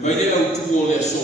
mai le au tu o le so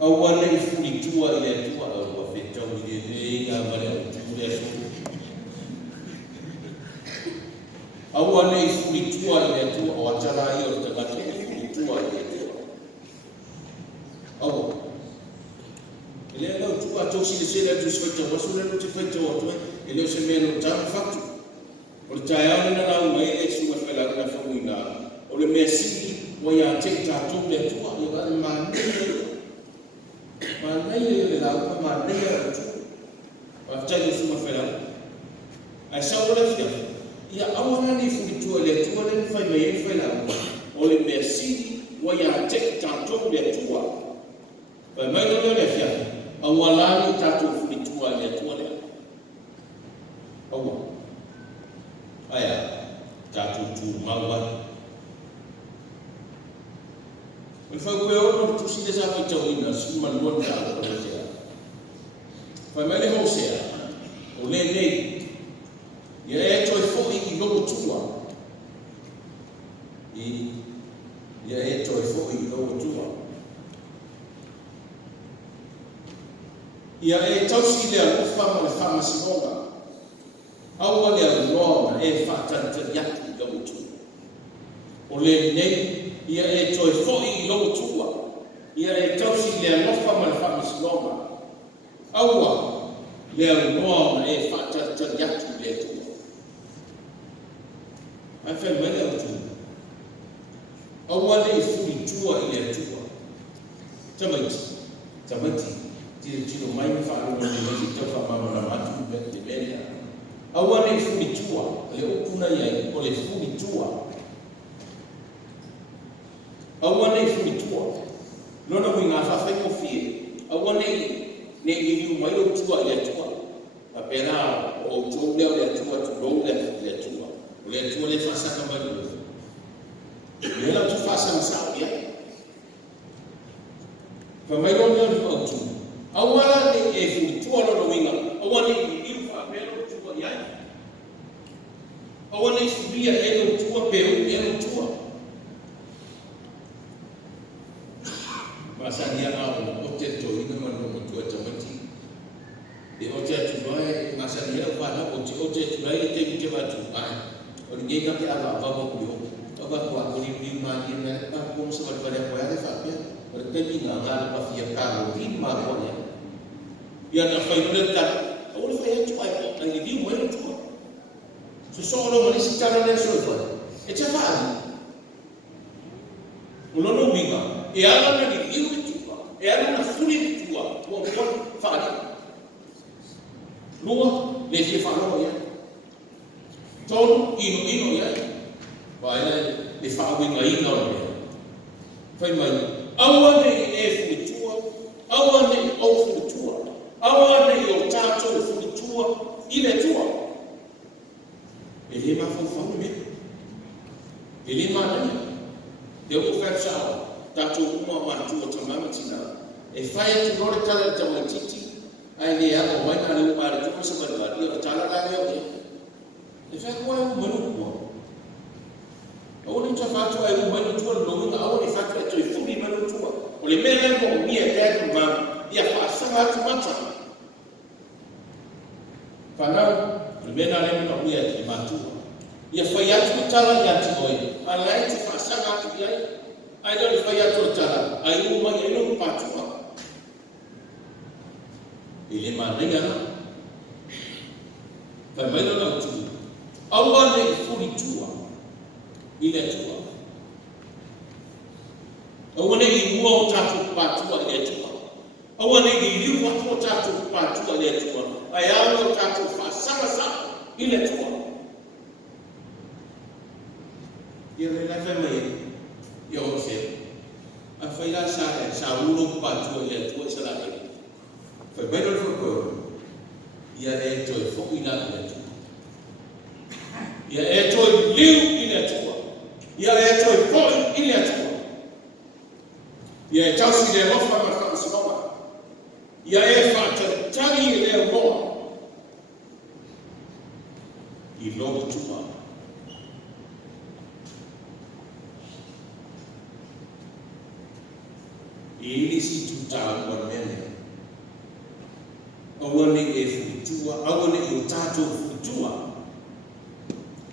au ane I fuli tua I le tua au a fetau I le reinga mare au tu le so au ane I fuli tua I le tua o atara I o tagata I fuli tua I le tua au ele lau tua tosi le sera tu sweta wasuna no te feta o tu ele se meno tan faktu o le taiana na lau mai le sua fela na famuina o le mesiki o ia te tatou le tua I vale manai le lau pa manai le tu o tai le sua fela ai sa o le fia ia awana ni fuitua le tua le fai mai fela o le mesiki o ia te tatou le tua pa mai le fia awalani tatou fuitua le tua le awa aya tatou tu mawa o fa ko o tu si desa fa tau ina su man lo ta o le sea fa mai le ho sea o le nei ia e to fo I lo tua ia e to fo I lo tua ia e tausi le alufa ma le fama sinonga aua le alunoa e whātanta yaki I lau tua o le nei ia e toi fo'i I lau tua ia e tausi le alufa ma le fama sinonga aua le alunoa ma e whātanta yaki le tua ai whai mai le tua aua le I furi tua I le tua tamaiti tiro mai me falo no le tita fa mama na matu be de belia awa le fumi tua le opuna ia o le fumi tua awa le fumi tua lona ko nga fa fa ko fie awa ne ni mai o tua le tua a pera o to le tua tu lo le tua le fa sa ka ba le la tu fa sa sa ia fa mai lo le o tu awala ni e futua no winga awani I fa mero tua ia awani subia e no tua pe e no tua masania na o te to ina mano mo tua tamati e o te tu vai masania fa na o te tu vai te va tu ai o ni ka ke ala va mo yo o va ko ni ma ni na pa ko so va va ko ya fa pe perché nga pa fia caro di ma ko ia na fai preta o le fai tu ai na ni di mo tu so solo ma si tara le so fa e cha fa uno no winga e ala na di tu e ala na furi tu o fa lua le fi fa lo ia ton ino ia vai le fa winga ino fai mai awane e futua awane o futua awane o tato futua ile tua ele ma fa me ele ma na de o fa sa tato uma ma tua tamama tina e fai tu no tala tamatiti ai le a o mai na le ma le tu sa ba le tala la le e fa ko e mo no o ni fa tu ai mo no tu no na o ni fa tu e fu ni ma no tu o le mele mo mi e te ma ia fa sa ma tu mata fa na le mele ale mo mi e te ma tu ia fa ya tu tala ya tu oi ala e fa sa ma tu ia ai do fa ya tu tala ai mo ma e no pa tu ile ma ne ya fa mai no na tu awa le fu ni tu ile tua awane I mua o tatu patua le tua awane I liu o tatu patua le tua ai alo tatu fa sama sama ile tua ia le la fa mai ia o se a fai la sa ulo patua le tua sa la fa belo fo ia e to fo ina le tua ia e to liu ile tua ia e toi poi ile tua ia e tausi le lofa ma fa sinoma ia e fa tari le mo I lo tua utala kwa mene. Awane e futua, awane e utato futua.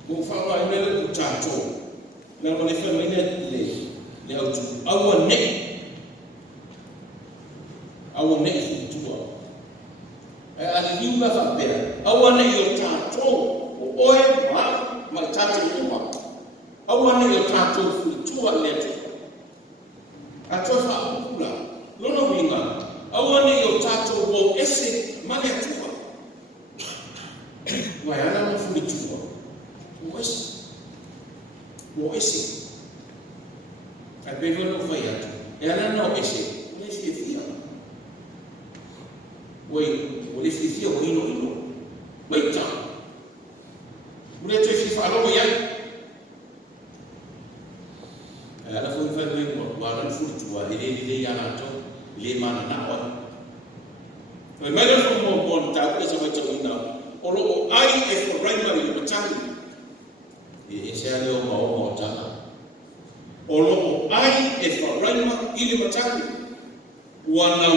Kufawa imele utato. Na wane fema le autu. Awane e futua. Alinyumba vapea. Awane e utato. Oe ma tato kuma. Awane e utato futua leto. Atofa ukula. Lono winga. Awane yo tato wo ese mane atuwa. Wayana mafuli tuwa. Wo ese. Abevo no fayatu. Yana no ese. Wole fia. Wole fia wo ino. Waita. Wole te fifa alo ya. Ala fo fa ko wa fuli tuwa ile yana to. Lima na on. When mother from more born tap is a matter now. Olo I is for right now in the channel. Ishalo mo tana. Olo I is for right now in the channel. Wana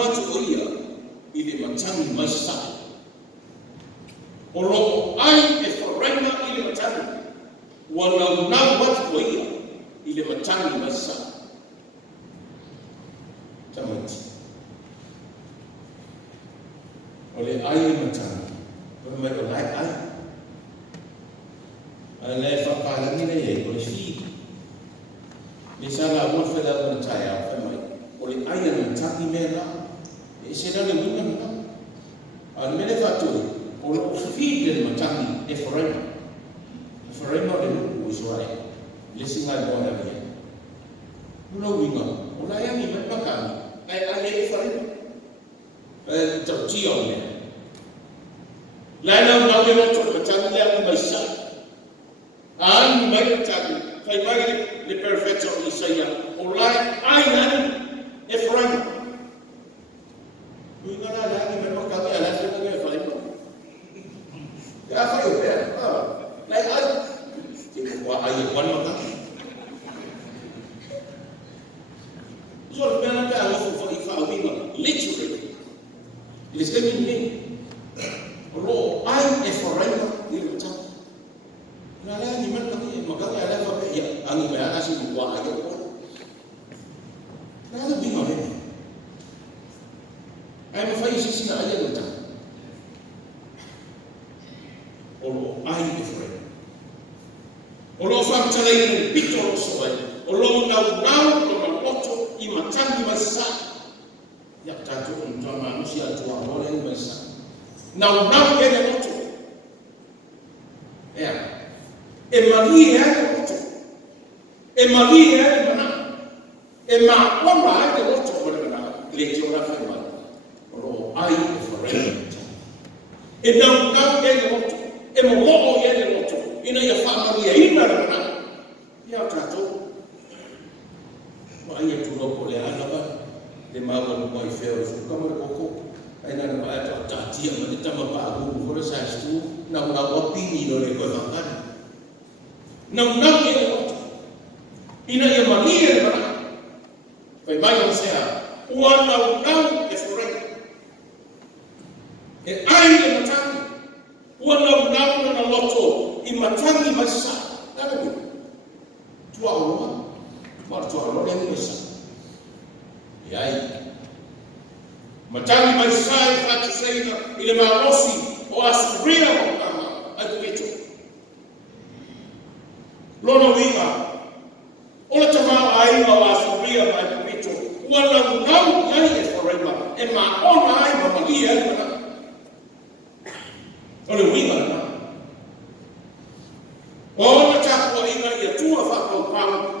watu oya ile matani maisha. Olo I is for right now in the channel. Wana watu oya ile matani maisha. Tamati. Oleh air macam, mereka oleh air. Oleh fakar ini ni, oleh fi. Misalnya orang federal mencaya, oleh air macam ini mereka, istilah ni bukan mana. Oleh faktor, oleh fi dan macam ni, foreigner dan usual. Lisingan orang dia. Mula winga, mula yang ni macam ai foreigner. Chọc chiều này lại đâu nói với nó chọn leo mà sợ anh mấy chọn phải mấy the perfection Isaiah olay ai nani Ephraim người ta đã đi mình có cái là cái phải cái phải vậy lại ai chỉ qua ai quan mà ta rồi bên nó cái là phải literally. It is coming in. Lo, I am forever. Ini macam. Nala ni mana kami makanya ada apa ya? Angin bayar asing buat aja pun. Nala bingung ni. I am afraid sisi nak aja macam. Lo, I am forever. Lo, faham cara ini pitol soal. Lo, nau oto imatan masa. Yak tatu untuk manusia tua boleh besar. Nau yang itu, ya. Emali yang itu, emali yang mana? Emak orang yang itu boleh mana? Kelihatan orang firman. Kalau air forever. Nau yang itu, emomo yang itu. Ina ya family ini mana? Ya tatu. Banyak tu boleh apa? Dia mahu buat fair, kamu berkoko. Aina nak buat tadi yang kita mahu buat sesuatu. Nak opini oleh kawan. Nak yang ina yang malia mana? Baik saya. Walau efrem. Air yang macam. Walau na loto imatani masa. Tahu? Tua orang, martua orang yang besar. Yai, macam ni saya kata saya ile maosi o asubria kama akuecho. Lono winga, ola tama ai o asubria akuecho. Wala ngau yai forever. Ema ona ai mama dia mana. Ole winga na. Ola chakwa inga ya tua fa ko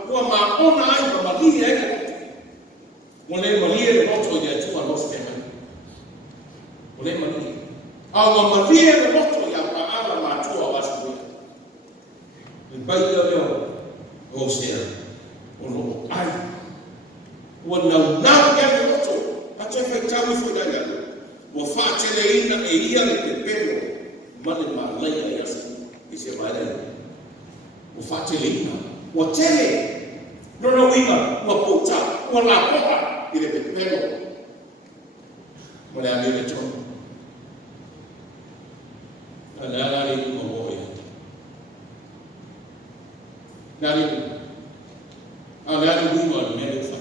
kwa ma ona ai mama dia. Mulai malia moto ya tua los teman. Mulai malia. Awak malia moto ya paala matua wasui. Baik leo Hosea. Ono ai. Wana ya moto. Acha fetamu fudanga. Wafatele ina eia le pepelo. Male malaya ya su. Ise bale. Wafatele ina. Watele. Rona winga, ua puta, ua la poa, i le pepero. Ma le ame le tonu. A le ala le kuma moe. Nari, a le ala winga le mele ufa.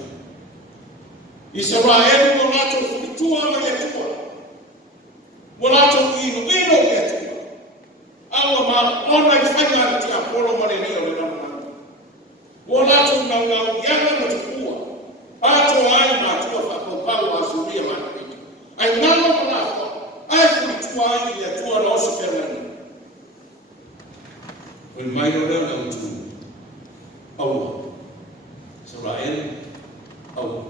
Israel mo lato futua ma le tua. Mo lato ino le tua. Awa ma ona i whainga ti a polo ma le neo le nama. Mo lato na yanga mo te kua. Ato ai ma tua whakopau a suria ma le neo. Ai nama mo lato. Ai futua ai le tua na osi perani. When my order na utu. Awa. Israel. Awa.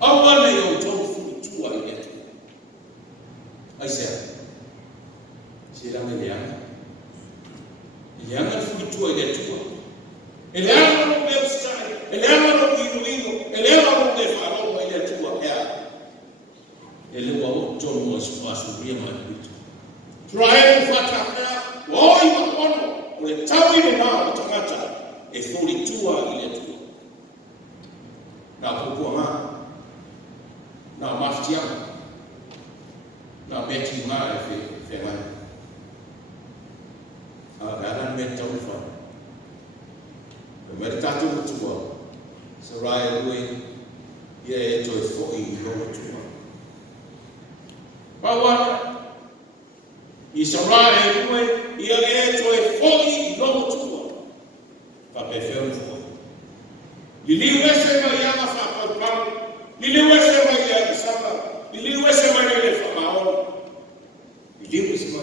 Awa na yo tonu futua i le tua. Ai sea. Sila me leanga. Leanga futua i le tua. E leanga no me ustai. E leanga no kinuino. E leanga no me wharonga i le tua. E le wao tonu mo asuria ma le tua. Israel whatakea. Oi makono. O le tau i le nao o tangata. E furi tua i le tua. Na pupua ma. Na maftiama. Na beti ma e whengai. Garan me tau fa. Me tatu tua. Sarai lui ia e toi foi no tua. Bawa i sarai lui ia e toi foi no tua. Pa pe fe un foi. Lili wese ma ia ma fa pa pa. Lili wese ma ia samba. Lili wese ma ia fa ma on. Lili wese ma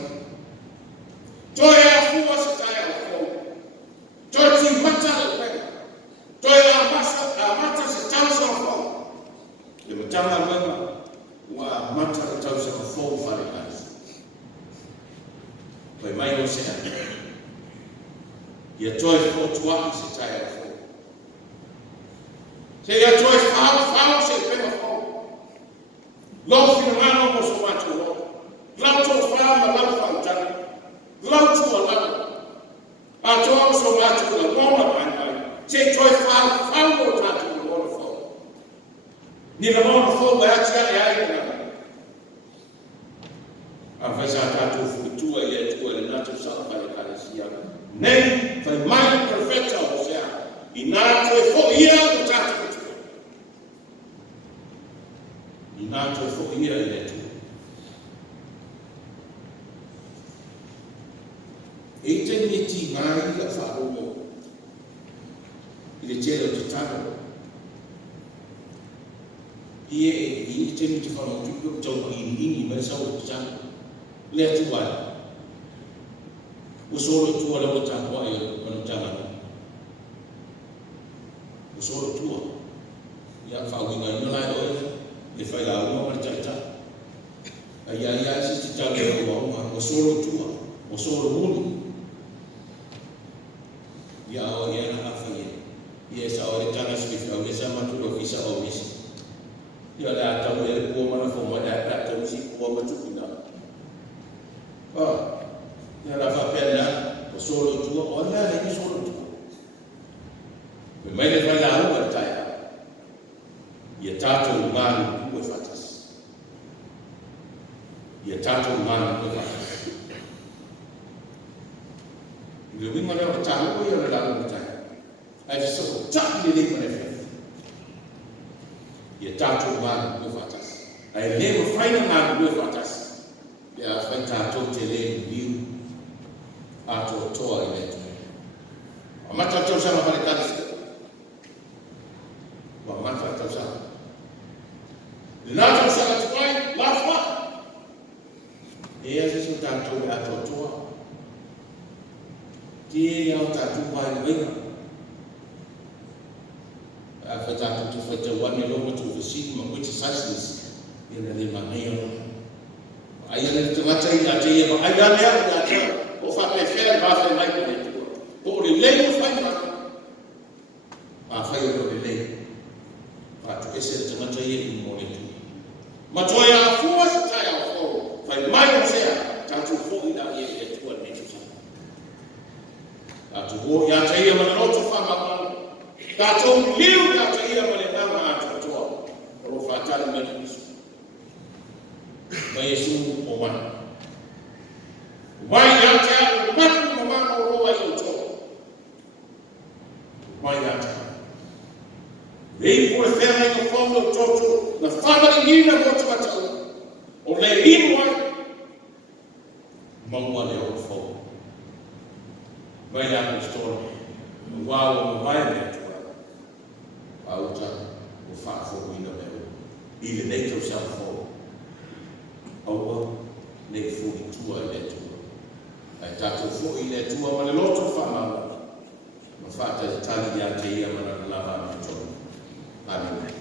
toi a fua se tai a fo. Toi ti mata le pe. Toi a mata se tau sa fo. Le matanga mama wa mata le tau sa fo fare kas. Pai mai o se. Ia toi fo tua se tai a fo. Se ia toi fa se pe ma fo. Lo fina mano mo so matu lo. Lau to fa ma lau fa tana. Lau tua lau. A toa so matu la mona pai. Se toi fa mo tatu la mona fo. Ni la mona fo ba atia e ai na. A fasa tatu futua ia tua le natu sa pa le kalesia. Nei fai mai perfetta o sea. I natu e fo ia o tatu tua. I natu e fo ia le tua. E te ni ti mai la fa o il cielo totale e te ni ti fa o tu to in ma sa o tsa le tu wa o solo tu ala o ta wa e o ta ma o solo tu ya fa o ngai no la o le fa la o ma ta ta ai ai si ti ta le o solo tu o solo mu ya o ya na fa ye ye sa o ta na spi fa o sa ma tu lo fi sa o mi ya la ta o le ko ma na fo ma da ta ta si ko ma tu na ya la fa pena o solo tu o ya le ni solo tu me mai le fa la o ta ya ye ta to ma ku fatas ye ta to ma ku fatas le winga na ta ko ya la ko ta ai so ta le le ko ye ta to ma ku fatas ai le mo faina ma ku fatas ya fa ta to te le ni a to to ile ma ta to sa ma pare ka wa ma ta to sa la ta sa la twai la fa e a se ta to a to to ti ya ta tu pai winga a fa ta tu fa te wa me lo tu visi ma ku ti sasnis ina le ma nei o ai ina te mata i ate ia ma ai ya le ya te o fa pe fe ba fe mai ko le tu o le le mo fa ma fa yo le le pa tu ese te mata i mo le tu ma to ya fu sa ta ya fo fa mai ko se ta tu fo i da ye tu ne tu sa a tu ho ya te ia ma no tu fa ma Yesu o wan. Wai ya ta mat mama o wa yo to. Wai ya ta. Rei por fera no fondo toto na fama ni na mo tata. O le imo mangwa le o fo. Wai ya ko sto. Wa vai le to. Auta o fa fo ina me. Ile nei to sa fo. Aua nei fu tua le tua. Ai tato fu ile tua ma le loto fa ma. Ma fa ta tali ya te ia ma na lava ma to. Amen.